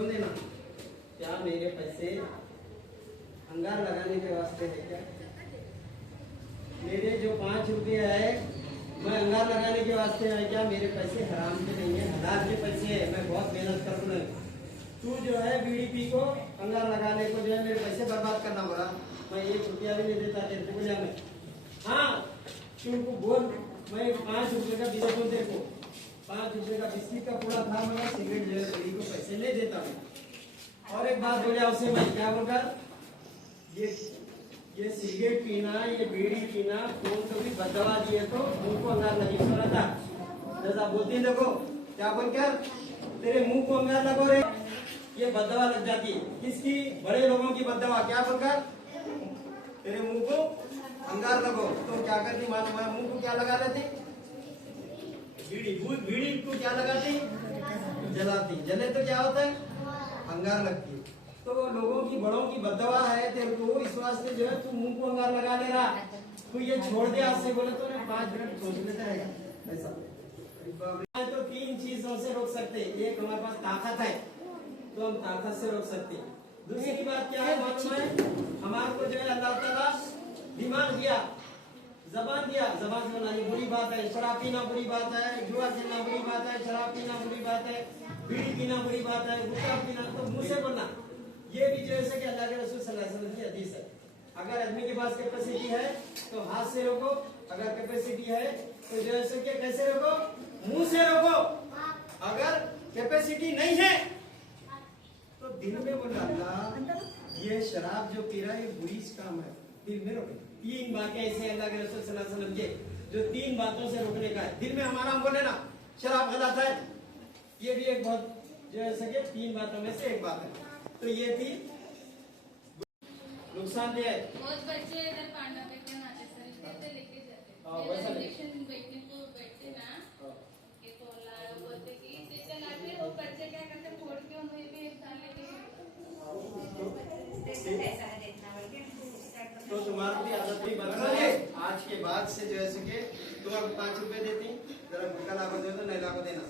क्यों देना? क्या मेरे पैसे अंगार लगाने के वास्ते है क्या? मेरे जो 5 रुपये है मैं अंगार लगाने के वास्ते है क्या? मेरे पैसे हराम के नहीं है, हलाल के पैसे है। मैं बहुत मेहनत कर रहा हूँ। तू जो है बीडीपी को अंगार लगाने को जो है मेरे पैसे बर्बाद करना पड़ा। मैं 1 रुपया भी नहीं देता तेरे को। बोलिया मैं हाँ तुमको बोल, मैं 5 रुपये का बिस्किट दूं तेरे को, 5 रुपये का बिस्किट का पूरा था, मगर सिगरेट जो है बीड़ी को पैसे नहीं देता मैं। और एक बात बोलिया उसे मैं क्या बोलकर, ये सिगरेट पीना, ये बीड़ी पीना कौन तो भी बदवा दिए तो मुंह को अंगार लगी तो रहता। जैसा बोलती देखो क्या बोलकर, तेरे मुंह को अंगार लगो रे, ये बदवा लग जाती। किसकी? बड़े लोगों की बदवा। क्या बोलकर, तेरे मुंह को अंगार लगो। तो क्या करती मालूम है? मुंह को क्या लगा लेती? बीड़ी को क्या लगाती? जलाती। जले तो क्या होता है? अंगार लगती। तो लोगों की, बड़ों की बदवा है तेरे को, इस वास्ते जो है तू मुंह को अंगार लगा ले रहा। तू ये छोड़ दे आज से, बोले तो 5 मिनट सोच लेता रहेगा ऐसा। तो 3 चीजों से रोक सकते। एक हमारे पास ताकत है तो हम ताकत से रोक सकते। दूसरी बात क्या है मालूम है? हमारे को जो है अल्लाह ताला दिमाग दिया, जबान दिया। जबान से बनानी बुरी बात है, शराब पीना बुरी बात है, जुआ खेलना बुरी बात है, शराब पीना बुरी बात है, बीड़ी पीना बुरी बात है, गुटखा पीना। तो मुंह से बोलना, ये भी जो है कि अल्लाह के रसूल सल्लल्लाहु अलैहि वसल्लम की हदीस है। अगर आदमी के पास कैपेसिटी है तो हाथ से रोको, अगर कैपेसिटी है तो जो है कि कैसे रोको? मुंह से रोको। अगर कैपेसिटी नहीं है तो दिल में बोला अल्लाह ये शराब जो पी रहा है ये बुरी काम है, दिल में रोके। 3 बातें ऐसे अल्लाह के रसूल सल्लल्लाहु अलैहि वसल्लम के जो 3 बातों से रोकने का है। दिल में हमारा हम बोले ना शराब गलत है, ये भी एक बहुत जो है सके 3 बातों में से एक बात है। तो ये थी नुकसान दिया है। बहुत बच्चे इधर पांडा पे क्या नाते सर इसको लेके जाते हैं। वैसा इलेक्शन बैठने को बैठते ना ये तो लाया बोलते कि जैसे लाते वो बच्चे क्या करते फोड़ के उन्हें भी डाल लेके ऐसा है देखना बोल के। तो तुम्हारी भी आदत भी बदल है। आज के बाद से जो है सके तुम्हारे 5 रुपए देती, जरा गुटखा ला दे तो नहीं ला देना।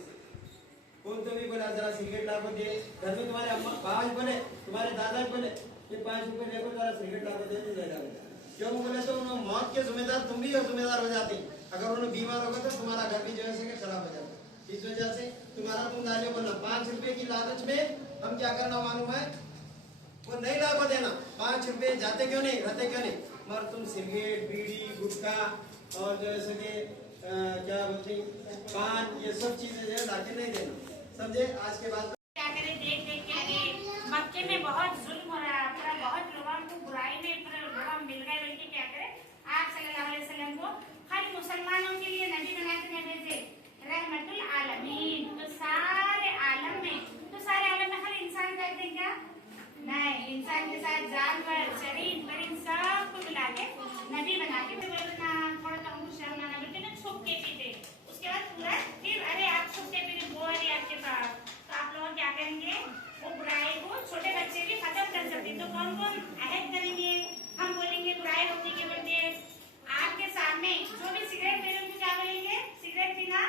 कौन तो भी बोला जरा सिगरेट ला दे, घर में तुम्हारे अम्मा बाबा जी बोले, तुम्हारे दादा जी बोले ये 5 रुपए देखो जरा सिगरेट ला दे तो नहीं ला देना। क्यों बोले तो उन्होंने मौत के जिम्मेदार तुम भी जिम्मेदार हो जाती। अगर उन्होंने बीमार हो गए तो तुम्हारा घर भी जो है सके खराब हो जाता। इस वजह से तुम्हारा तुम दानियों बोलना 5 रुपए की लालच में हम क्या करना मालूम है? वो नहीं ला देना। 5 रुपए जाते क्यों नहीं, रहते क्यों नहीं, मगर तुम सिगरेट, बीड़ी, गुटखा और जो है सके क्या बोलते पान, ये सब चीजें जो है लाके नहीं देना। समझे? आज के बाद क्या करें, देख देख के अरे मक्के में बहुत जुल्म हो रहा है, पूरा बहुत लोगों को बुराई में पूरा मिल गए बोल के क्या करें। आप सल्लल्लाहु अलैहि वसल्लम को खाली मुसलमानों के लिए नबी बना के नहीं भेजे, रहमतुल आलमीन। तो सारे आलम में हर इंसान कहते हैं क्या? नहीं, इंसान के साथ जानवर, शरीर परिंद सबको मिला के नबी बना के बोलना। थोड़ा तो हमको शर्म आना बोलते ना, छुप के पीते। उसके बाद पूरा फिर अरे आप छुप के पीते वो है आपके पास, तो आप लोग क्या करेंगे? वो बुराई को छोटे बच्चे भी खत्म कर सकते। तो कौन कौन अहद करेंगे? हम बोलेंगे बुराई रोकने के बदले आपके सामने जो भी सिगरेट पी रहे उनको क्या बोलेंगे? सिगरेट पीना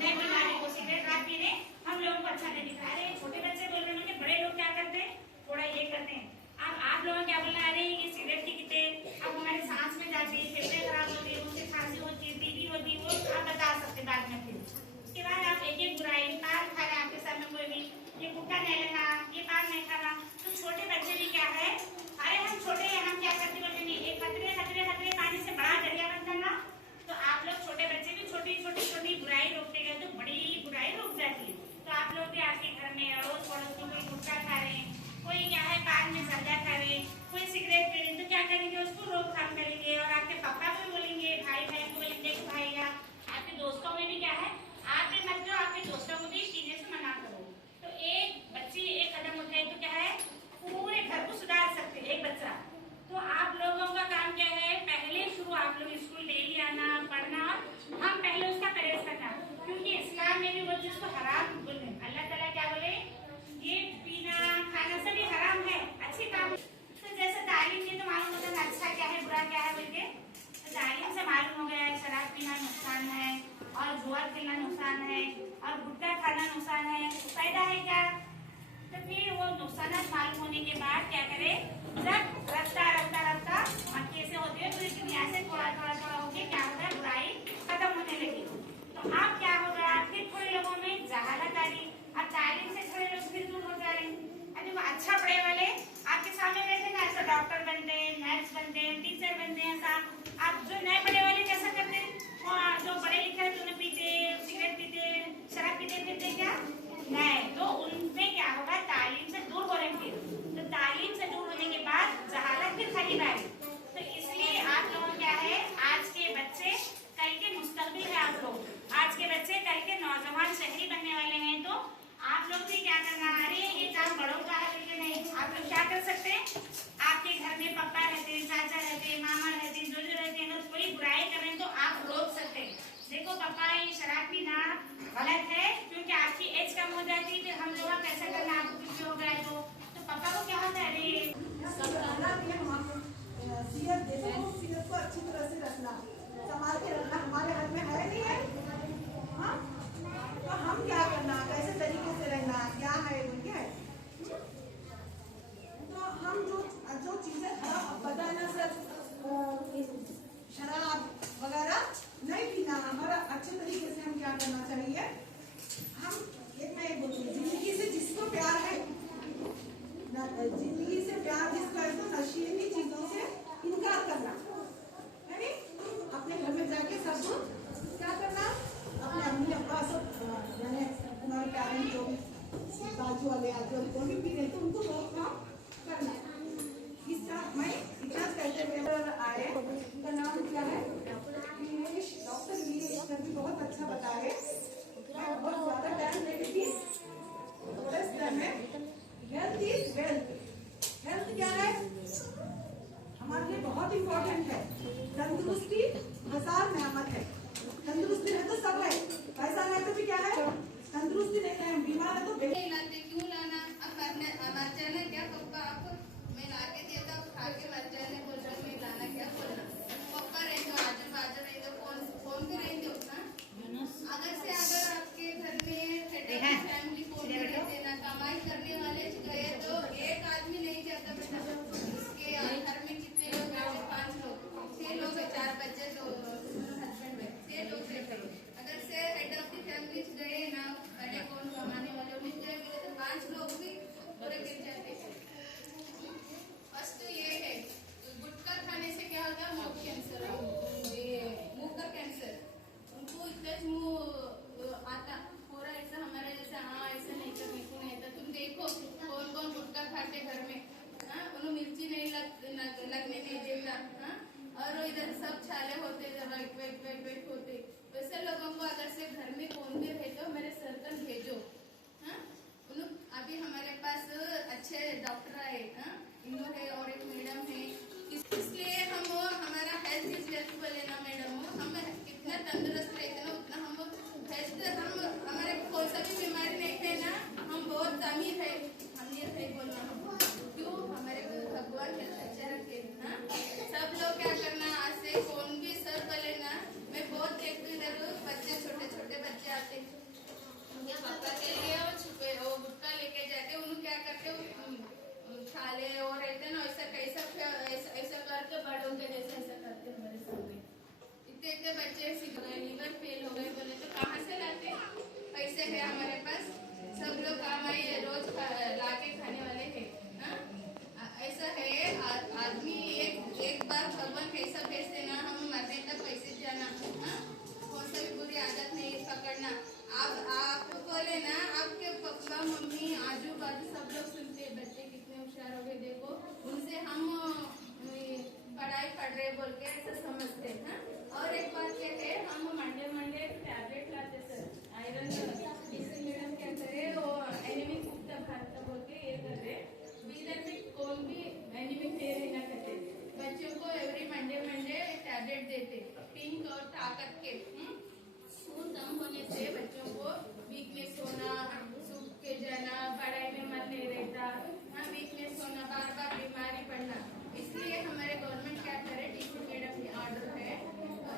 नहीं, बीमारी को सिगरेट रात पीने हम लोगों को अच्छा नहीं दिखा रहे। छोटे बच्चे बोल रहे हैं, बड़े लोग क्या करते हैं? थोड़ा ये करते हैं। अब आप लोग क्या बोलना? अरे ये सिगरेट की कितने अब हमारे सांस में जाती है, फेफड़े खराब होते हैं, उनसे खांसी होती है, टीबी होती है, वो आप बता सकते बाद में। फिर उसके बाद आप एक एक बुराई, पान खा रहे हैं आपके सामने कोई भी, ये गुटखा नहीं लेना, ये पान नहीं खाना। तो छोटे बच्चे भी क्या है, अरे हम छोटे हैं, हम क्या करते बोलते नहीं, एक खतरे पानी से बड़ा दरिया बन करना। तो आप लोग छोटे बच्चे भी छोटी बुराई रोकते गए तो बड़ी बुराई रुक जाती है। तो आप लोग भी आपके घर में अड़ोस पड़ोस में कोई गुटखा खा रहे हैं, कोई क्या है पान में जर्दा खा रहे हैं, कोई सिगरेट पी रहे हैं, तो क्या करेंगे? उसको रोकथाम करेंगे। और आपके पापा को बोलेंगे, भाई बहन को बोलेंगे, देखो भैया आपके दोस्तों में भी क्या है, आप भी मत करो, आपके दोस्तों को भी पीने से मना करो। तो एक बच्ची एक कदम उठाए तो क्या है, पूरे घर को सुधार सकते एक बच्चा। तो आप लोगों का काम क्या है? पहले शुरू आप लोग स्कूल डेली आना, पढ़ना, हम पहले उसका परहेज करना। क्योंकि इस्लाम में भी वो जिसको हराम बोले, अल्लाह ताला क्या बोले? ये पीना खाना सभी हराम है, अच्छी काम। तो जैसे तालीम ये तो मालूम होता है अच्छा क्या है बुरा क्या है बोल के, तो तालीम से मालूम हो गया है शराब पीना नुकसान है, और जुआ खेलना नुकसान है, और गुटखा खाना नुकसान है। होने के बाद क्या करे, जब रफ्ता रफ्ता रफ्ता मक्के से होते हुए पूरी दुनिया से थोड़ा थोड़ा थोड़ा होके क्या होगा, बुराई खत्म होने लगी। तो अब क्या होगा, फिर थोड़े लोगों में जहालत आ रही, अब तालीम से थोड़े लोग फिर दूर हो जा रहे हैं। अरे वो अच्छा पढ़े वाले आपके सामने बैठे ना, ऐसा डॉक्टर बनते हैं, नर्स बनते हैं, टीचर बनते हैं, साहब। आप जो नए पढ़े वाले कैसा करते हैं, जो पढ़े लिखे हैं तो पीते, सिगरेट पीते, शराब पीते फिरते क्या नहीं, तो उनमें क्या होगा, तालीम से दूर हो रहे हैं। फिर तो तालीम से दूर होने के बाद जहालत फिर खरीद आई। तो इसलिए आप लोगों क्या है, आज के बच्चे कल के मुस्तकबिल है। आप लोग आज के बच्चे कल के नौजवान शहरी बनने वाले हैं। तो आप लोग भी क्या करना, अरे ये काम बड़ों का है लेकिन नहीं, आप लोग क्या कर सकते हैं, आपके घर में पापा रहते, चाचा रहते, मामा रहते, जो रहते हैं, अगर कोई बुराई कर रहे हैं तो आप रोक सकते हैं। देखो पापा ये शराब पीना गलत है, क्योंकि आपकी एज कम हो जाती है, फिर हम लोग कैसा करना, आपको कुछ भी हो गया तो पापा को क्या होता है, सीरत को अच्छी तरह से रखना, संभाल के रखना, हमारे हाथ में है नहीं है। हाँ, तो हम क्या करना, कैसे तरीके से रहना, क्या है क्या है। तो हम जो चीजें बताना, सर शराब वगैरह नहीं पीना, हमारा अच्छे तरीके से हम क्या करना चाहिए, हम मैं बोलूँगी जिंदगी से जिसको प्यार है, जिंदगी से प्यार जिसका है, तो नशीली चीजों से इनकार करना है नी? अपने घर में जाके सब क्या करना, अपने अम्मी अब्बा सब यानी तुम्हारे पेरेंट्स जो भी बाजू वाले आजू वाले जो भी पी रहे थे उनको रोकथाम करना। इसका मैं इतिहास कहते हुए आए, उनका नाम क्या है, डॉक्टर वीरेश भी बहुत अच्छा बताए। मैं बहुत ज्यादा टाइम लेती थी, थोड़े टाइम में हेल्थ इज वेल्थ। हेल्थ क्या है, हमारे लिए बहुत इम्पोर्टेंट है। तंदुरुस्ती हजार नेमत है, तंदुरुस्ती है तो सब है, पैसा नहीं तो भी क्या है, तंदुरुस्ती नहीं है, बीमार है तो लाते क्यों लाना, अब मर जाना क्या पप्पा, आप मैं ला के देता खा के मर जाने बोल रहा, मैं लाना क्या बोलना, पप्पा रहे तो आजू बाजू रहे तो कौन भी रहे उतना। अगर आपके घर में फैमिली को देना, कमाई करने वाले गए तो एक आदमी नहीं जाता बेटा, इसके घर में कितने लोग रहते, 5 लोग, 6 लोग, 4 बच्चे, तो हस्बैंड है, 6 लोग रहते। अगर से हेड ऑफ द फैमिली गए ना, पहले कौन कमाने वाले उन्हें गए तो 5 लोग भी पूरे गिर जाते हैं। फर्स्ट तो ये है, गुटखा खाने से क्या होता है, मुंह कैंसर, मुंह का कैंसर, उनको इतना मुंह आता पूरा ऐसा हमारा जैसा, हाँ ऐसा नहीं करने को नहीं था। तुम देखो कौन कौन गुटखा खाते घर में, हाँ उन्हें मिर्ची नहीं लगने नहीं देता, हाँ, और इधर सब छाले होते, वेट होते। वैसे लोगों को अगर से घर में कौन भी रहे तो मेरे सर्कल भेजो, हाँ। अभी हमारे पास अच्छे डॉक्टर आए, हाँ, इनो है और एक मैडम है, इसलिए हम हमारा हेल्थ इज वेल्थ बोले ना मैडम, हम कितना तंदुरुस्त रहते ना उतना हम हेल्थ, हम हमारे कोई सा भी बीमारी नहीं है ना, हम बहुत अमीर है, अमीर है बोलना क्यों, हमारे भगवान हेल्थ अच्छा रखे, हाँ। सब लोग क्या करना, आज से कौन भी सर बोले ना, मैं बहुत देखती इधर बच्चे छोटे छोटे बच्चे आते उनके पापा के लिए और छुपे वो गुटखा लेके जाते, उन्हें क्या करते खाले और रहते ना, ऐसा करके बड़ों के जैसे ऐसा करते हमारे सामने। इतने बच्चे सीख गए, लीवर फेल हो गए बोले तो कहाँ से लाते, पैसे है हमारे पास, सब लोग कमाई रोज लाके खाने वाले हैं, हाँ? ऐसा है आदमी एक बार भगवान कैसा भेज देना, हम मरने तक पैसे जाना, हाँ? कौन सा भी बुरी आदत नहीं पकड़ना। आप बोले ना, आपके पापा मम्मी आजू बाजू सब लोग सुनते, बच्चे कितने होशियार हो गए देखो, उनसे हम पढ़ाई पढ़ रहे बोल के ऐसा समझते हैं। और एक बात क्या है, हम मंडे टैबलेट लाते सर, आयरन मैडम क्या करे, वो एनीमिक मुक्त भारत बोल के ये कर रहे, इधर भी कौन भी एनीमिक दे रहे ना करते, बच्चों को एवरी मंडे टैबलेट देते, पिंक और ताकत के, खून कम होने से बच्चों को वीकनेस होना, सूख के जाना, पढ़ाई में मन नहीं रहता, हाँ वीकनेस होना, बार बार बीमारी पड़ना। इसलिए हमारे गवर्नमेंट क्या करे, टीचर मैडम की ऑर्डर है,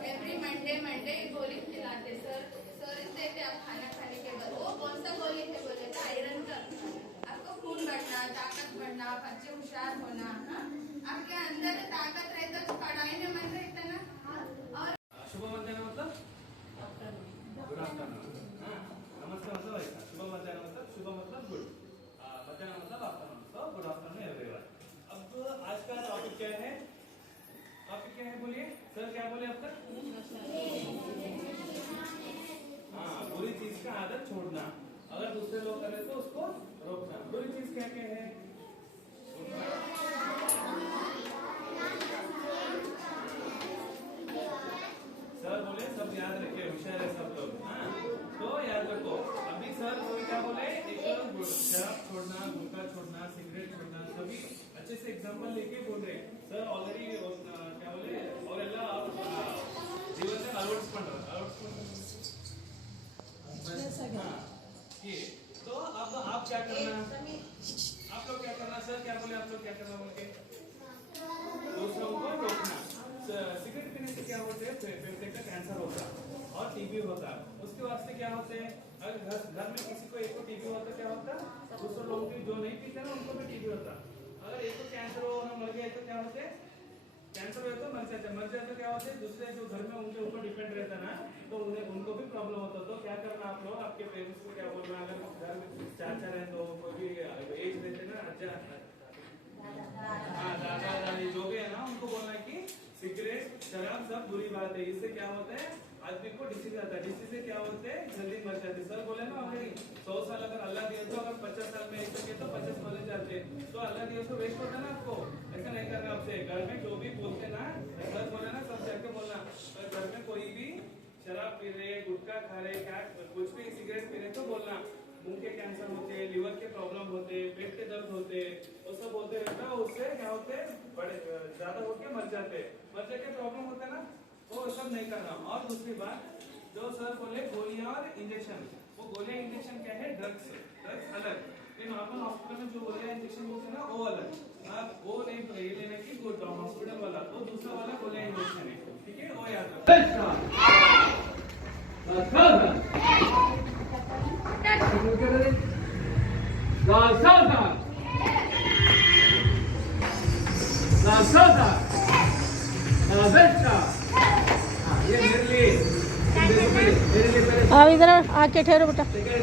एवरी मंडे गोली खिलाते सर देते, आप खाना खाने के बाद। वो कौन सा गोली है बोले तो आयरन का, आपको खून बढ़ना, ताकत बढ़ना, आप अच्छे होशियार होना। हाँ? आपके अंदर ताकत रहता तो पढ़ाई में मन रहता ना। और शुभ मध्याह्न मतलब गुड आफ्टरनून। नमस्ते मतलब ऐसा, शुभ मध्याह्न मतलब शुभ मतलब गुड, मध्याह्न मतलब आफ्टरनून। तो गुड आफ्टरनून एवरीवन। अब आज का टॉपिक क्या है? टॉपिक क्या है बोलिए सर, क्या बोले अब तक? हाँ, बुरी चीज का आदत छोड़ना, अगर दूसरे लोग करें तो उसको रोकना। बुरी चीज क्या क्या है? सर बोले सब याद रखे, होशियार है सब लोग। हाँ, तो याद रखो। अभी सर क्या बोले? एक शराब छोड़ना, गुटखा छोड़ना, सिगरेट छोड़ना, सभी अच्छे से एग्जांपल लेके बोल रहे हैं। सर ऑलरेडी क्या बोले और जीवन में अಳವಡಿಸಿಕೊಂಡರು। तो अब आप क्या करना? आप लोग क्या करना? सर क्या बोले? आप लोग क्या करना बोल के? दूसरों को रोकना। सिगरेट पीने से क्या होते हैं? फेफड़े का कैंसर होता है और टीबी होता है। उसके वास्ते क्या होते हैं? अगर घर में किसी को एक को टीबी होता क्या होता? दूसरे लोग भी जो नहीं पीते ना उनको भी टीबी होता। अगर एक को कैंसर हो ना मर गया तो क्या होते? कैंसर हुए तो मर जाते क्या होते? दूसरे जो घर में उनके ऊपर डिपेंड रहता ना तो उनको भी प्रॉब्लम होता। तो क्या करना आप लोग? आपके पेरेंट्स को क्या बोलना? अगर घर में चाचा रहे तो कोई भी एज रहते ना, दादा दादी जो भी है ना, उनको बोलना कि सिगरेट शराब सब बुरी बात है। इससे क्या होता है? आदमी को डिसीज आता है। डिसीज से क्या होते हैं? जल्दी मर जाते। सर बोले ना ऑलरेडी 100 साल अगर अल्लाह दिया तो अगर 50 साल में ऐसा किया तो 50 मर जाते। तो अल्लाह दिया तो वेस्ट होता ना आपको। ऐसा नहीं करना आपसे। घर में जो भी बोलते ना, सर बोले ना सब जाके बोलना। घर में कोई भी शराब पी रहे, गुटखा खा रहे, क्या कुछ भी सिगरेट पी रहे तो बोलना मुंह के कैंसर होते, लिवर के प्रॉब्लम होते, पेट के दर्द होते, वो सब बोलते रहता। उससे क्या होते? बड़े ज्यादा होके मर जाते प्रॉब्लम होता है ना, वो सब नहीं करना। और दूसरी बात जो सर बोले गोलियां और इंजेक्शन, वो गोलियां इंजेक्शन क्या है? ड्रग्स अलग, ये नॉर्मल हॉस्पिटल में जो गोलियां इंजेक्शन होते हैं ना वो अलग। आप वो नहीं लेना कि हॉस्पिटल वाला, वो दूसरा वाला गोलियां इंजेक्शन है, ठीक है? वो याद आप इधर आके ठहरो बेटा। सेकंड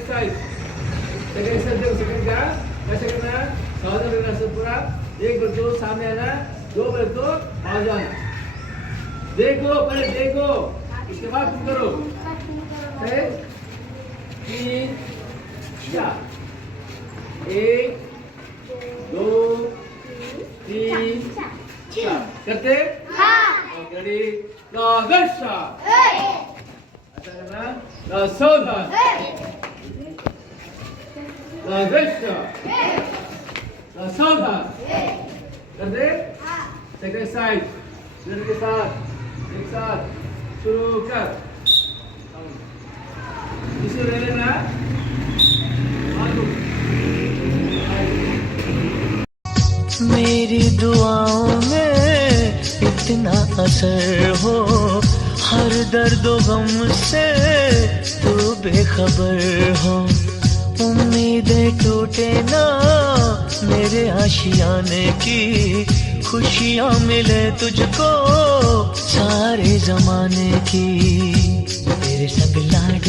क्या कैसे करना है? सावधान रहना सब पूरा। एक बार तो सामने आना, दो बार तो आ जाना। देखो पहले देखो, इसके बाद तुम करो। 3 4 1 2 3 4 करते? रेडी? अच्छा करना। सावधान सावधान कर दे। सेकंड साइड के साथ एक साथ शुरू कर। इसे ले लेना। मेरी दुआओं में इतना असर हो, हर दर्द गम से तू बेखबर हो। उम्मीदें टूटे ना मेरे आशियाने की, खुशियाँ मिले तुझको सारे जमाने की। तेरे संग लाड